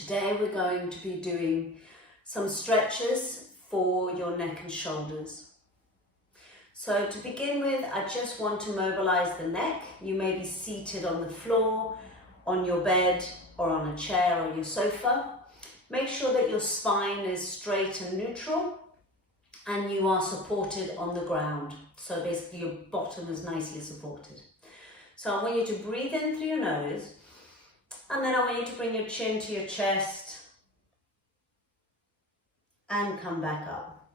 Today we're going to be doing some stretches for your neck and shoulders. So to begin with, I just want to mobilize the neck. You may be seated on the floor, on your bed, or on a chair or your sofa. Make sure that your spine is straight and neutral and you are supported on the ground. So basically your bottom is nicely supported. So I want you to breathe in through your nose, and then I want you to bring your chin to your chest and come back up.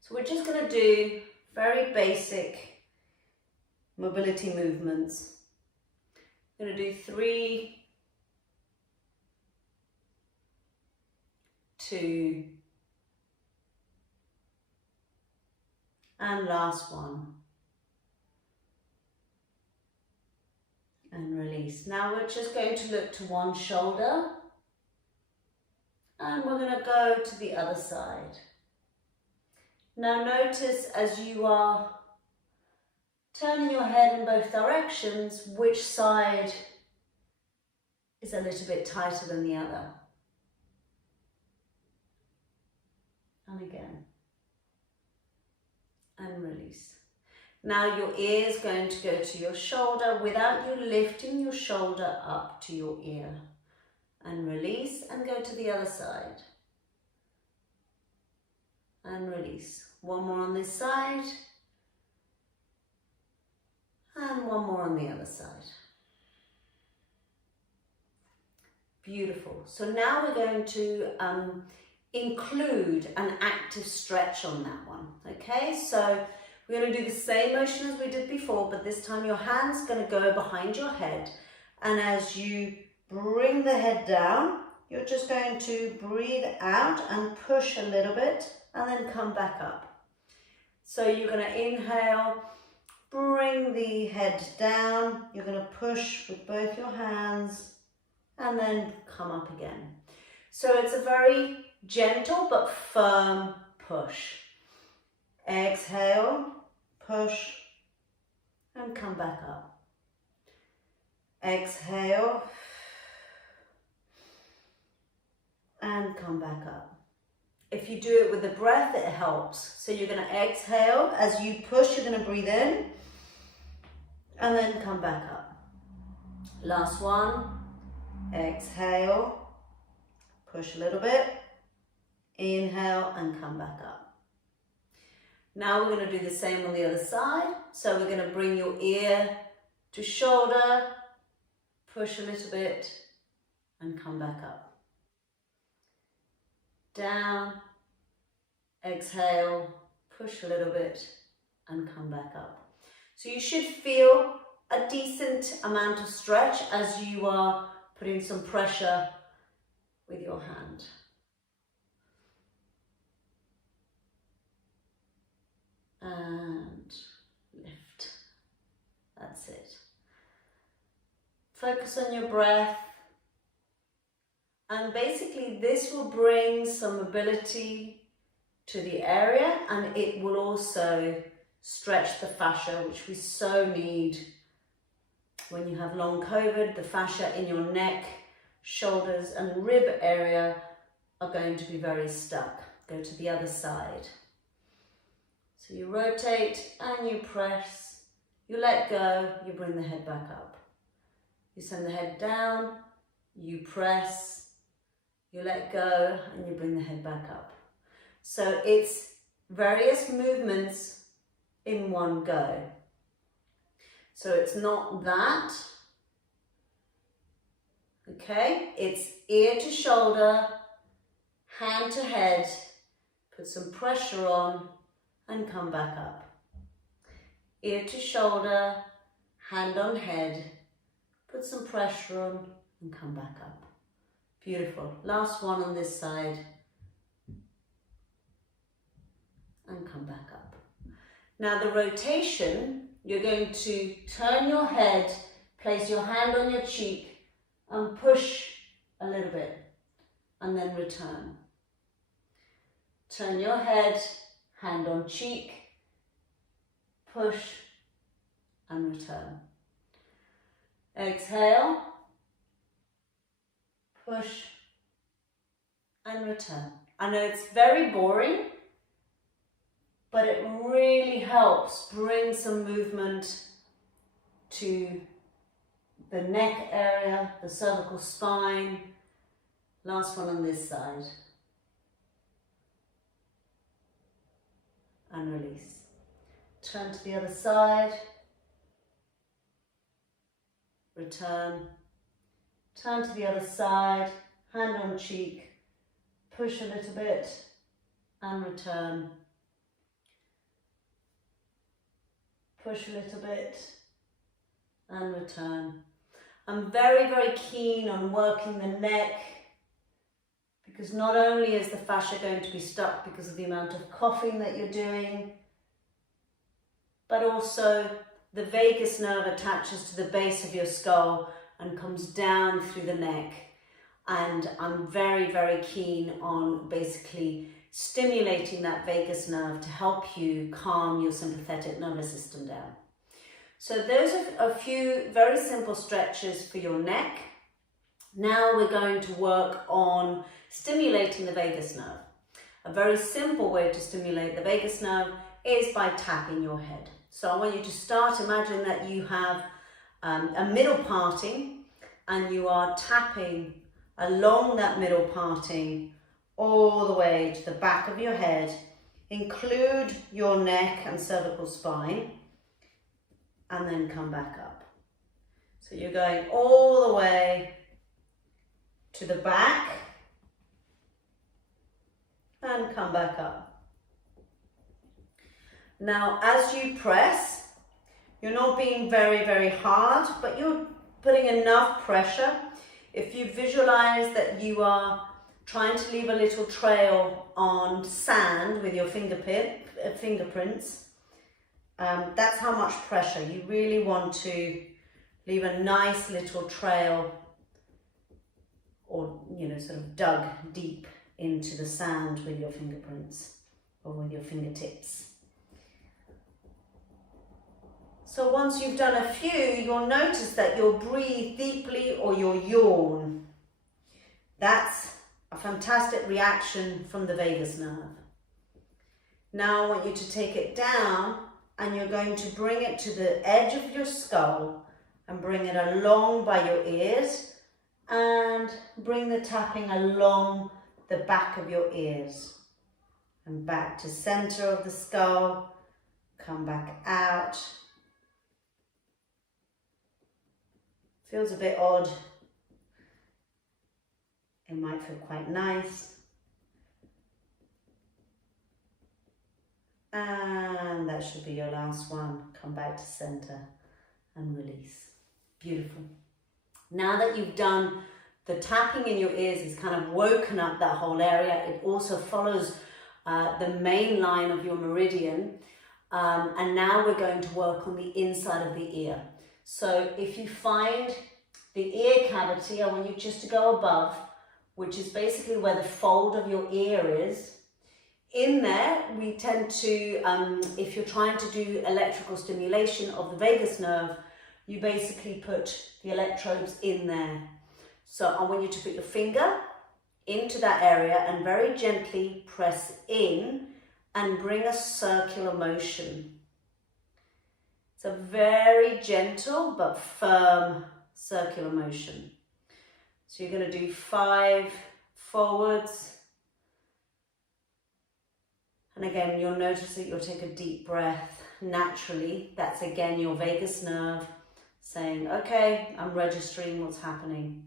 So we're just going to do very basic mobility movements. I'm going to do 3, 2, and last one. And release. Now we're just going to look to one shoulder and we're going to go to the other side. Now notice as you are turning your head in both directions, which side is a little bit tighter than the other. And again. And release. Now your ear is going to go to your shoulder without you lifting your shoulder up to your ear. And release and go to the other side. And release. One more on this side. And one more on the other side. Beautiful. So now we're going to include an active stretch on that one. Okay, so we're going to do the same motion as we did before, but this time your hand's going to go behind your head. And as you bring the head down, you're just going to breathe out and push a little bit and then come back up. So you're going to inhale, bring the head down. You're going to push with both your hands and then come up again. So it's a very gentle but firm push. Exhale, push, and come back up. Exhale, and come back up. If you do it with the breath, it helps. So you're going to exhale. As you push, you're going to breathe in, and then come back up. Last one. Exhale, push a little bit, inhale, and come back up. Now we're going to do the same on the other side. So we're going to bring your ear to shoulder, push a little bit, and come back up. Down, exhale, push a little bit, and come back up. So you should feel a decent amount of stretch as you are putting some pressure with your hand. And lift. That's it. Focus on your breath. And basically this will bring some mobility to the area, and it will also stretch the fascia, which we so need when you have long COVID. The fascia in your neck, shoulders and rib area are going to be very stuck. Go to the other side. So you rotate and you press, you let go, you bring the head back up. You send the head down, you press, you let go, and you bring the head back up. So it's various movements in one go. So it's not that, okay? It's ear to shoulder, hand to head, put some pressure on, and come back up. Ear to shoulder, hand on head, put some pressure on and come back up. Beautiful. Last one on this side and come back up. Now the rotation, you're going to turn your head, place your hand on your cheek and push a little bit and then return. Turn your head, hand on cheek, push and return. Exhale, push and return. I know it's very boring, but it really helps bring some movement to the neck area, the cervical spine. Last one on this side. And release. Turn to the other side. Return. Turn to the other side. Hand on cheek. Push a little bit and return. Push a little bit and return. I'm very, very keen on working the neck, because not only is the fascia going to be stuck because of the amount of coughing that you're doing, but also the vagus nerve attaches to the base of your skull and comes down through the neck. And I'm very, very keen on basically stimulating that vagus nerve to help you calm your sympathetic nervous system down. So those are a few very simple stretches for your neck. Now we're going to work on stimulating the vagus nerve. A very simple way to stimulate the vagus nerve is by tapping your head. So I want you to start, imagine that you have a middle parting and you are tapping along that middle parting all the way to the back of your head. Include your neck and cervical spine and then come back up. So you're going all the way to the back and come back up. Now, as you press, you're not being very, very hard, but you're putting enough pressure. If you visualize that you are trying to leave a little trail on sand with your fingerprints, that's how much pressure. You really want to leave a nice little trail, or, you know, sort of dug deep into the sand with your fingerprints or with your fingertips. So once you've done a few, you'll notice that you'll breathe deeply or you'll yawn. That's a fantastic reaction from the vagus nerve. Now I want you to take it down and you're going to bring it to the edge of your skull and bring it along by your ears and bring the tapping along the back of your ears and back to center of the skull. Come back out. Feels a bit odd. It might feel quite nice. And that should be your last one. Come back to center and release. Beautiful. Now that you've done the tapping in your ears, it's kind of woken up that whole area. It also follows the main line of your meridian. And now we're going to work on the inside of the ear. So if you find the ear cavity, I want you just to go above, which is basically where the fold of your ear is. In there, we tend to, if you're trying to do electrical stimulation of the vagus nerve, you basically put the electrodes in there. So I want you to put your finger into that area and very gently press in and bring a circular motion. It's a very gentle but firm circular motion. So you're going to do 5 forwards. And again, you'll notice that you'll take a deep breath naturally. That's again your vagus nerve saying, okay, I'm registering what's happening.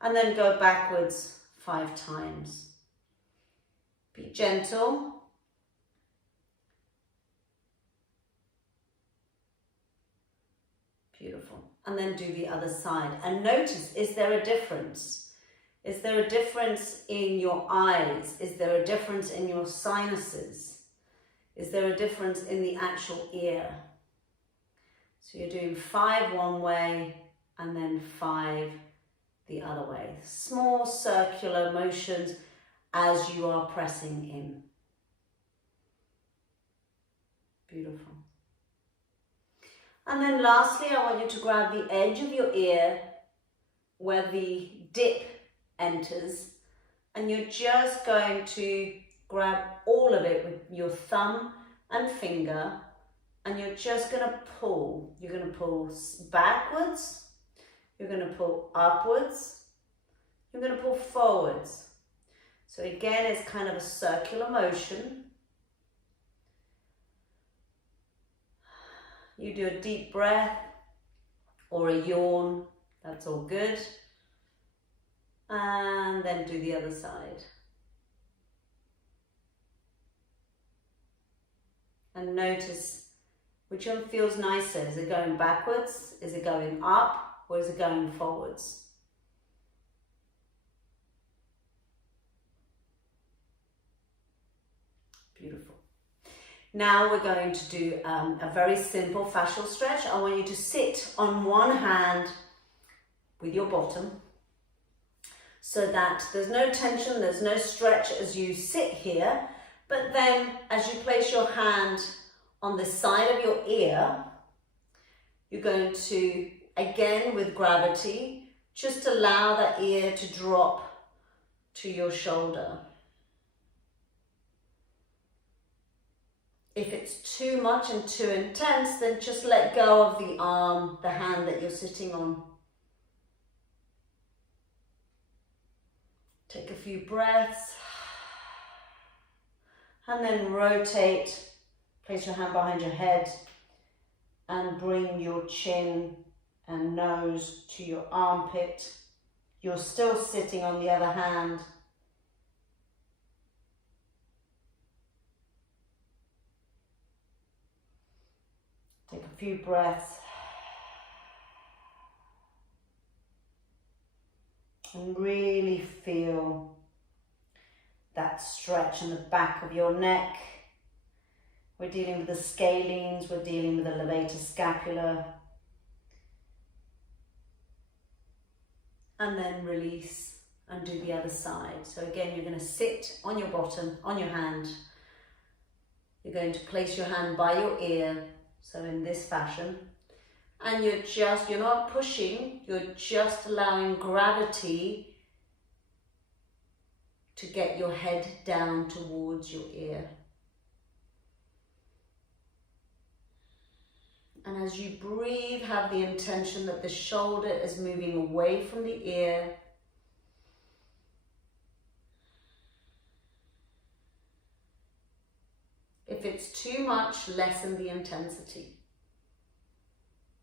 And then go backwards 5 times. Be gentle. Beautiful. And then do the other side. And notice, is there a difference? Is there a difference in your eyes? Is there a difference in your sinuses? Is there a difference in the actual ear? So you're doing 5 one way and then 5 the other way. Small circular motions as you are pressing in. Beautiful. And then lastly, I want you to grab the edge of your ear where the dip enters, and you're just going to grab all of it with your thumb and finger, and you're just going to pull. You're going to pull backwards, you're going to pull upwards, you're going to pull forwards. So again, it's kind of a circular motion. You do a deep breath or a yawn, that's all good. And then do the other side. And notice which one feels nicer. Is it going backwards? Is it going up? Or is it going forwards? Beautiful. Now we're going to do a very simple fascial stretch. I want you to sit on one hand with your bottom so that there's no tension, there's no stretch as you sit here. But then as you place your hand on the side of your ear, you're going to, again with gravity, just allow that ear to drop to your shoulder. If it's too much and too intense, then just let go of the arm, the hand that you're sitting on. Take a few breaths. And then rotate, place your hand behind your head and bring your chin and nose to your armpit. You're still sitting on the other hand. Take a few breaths. And really feel that stretch in the back of your neck. We're dealing with the scalenes, we're dealing with the levator scapula. And then release and do the other side. So again, you're going to sit on your bottom, on your hand. You're going to place your hand by your ear, so in this fashion. And you're not pushing, you're just allowing gravity to get your head down towards your ear. And as you breathe, have the intention that the shoulder is moving away from the ear. If it's too much, lessen the intensity.